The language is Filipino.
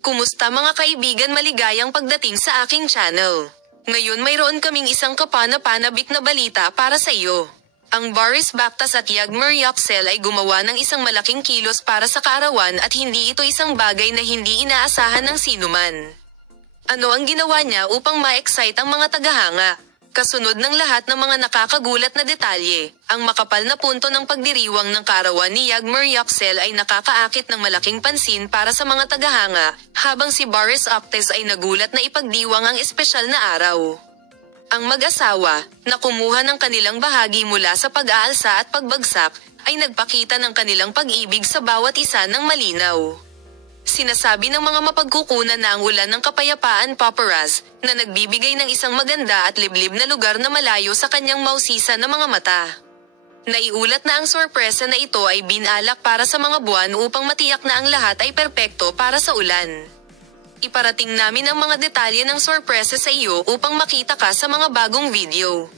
Kumusta mga kaibigan, maligayang pagdating sa aking channel. Ngayon mayroon kaming isang kapana-panabik na balita para sa iyo. Ang Boris Bakhtas at Yagmur Yoxel ay gumawa ng isang malaking kilos para sa kaarawan at hindi ito isang bagay na hindi inaasahan ng sinuman. Ano ang ginawa niya upang ma-excite ang mga tagahanga? Kasunod ng lahat ng mga nakakagulat na detalye, ang makapal na punto ng pagdiriwang ng kaarawan ni Yagmur Yoxel ay nakakaakit ng malaking pansin para sa mga tagahanga, habang si Boris Bakhtas ay nagulat na ipagdiwang ang espesyal na araw. Ang mag-asawa, na kumuha ng kanilang bahagi mula sa pag-aalsa at pagbagsak, ay nagpakita ng kanilang pag-ibig sa bawat isa ng malinaw. Sinasabi ng mga mapagkukunan na ang ulan ng kapayapaan paparazzi, na nagbibigay ng isang maganda at liblib na lugar na malayo sa kanyang mausisa na mga mata. Naiulat na ang sorpresa na ito ay binalak para sa mga buwan upang matiyak na ang lahat ay perpekto para sa ulan. Iparating namin ang mga detalye ng sorpresa sa iyo upang makita ka sa mga bagong video.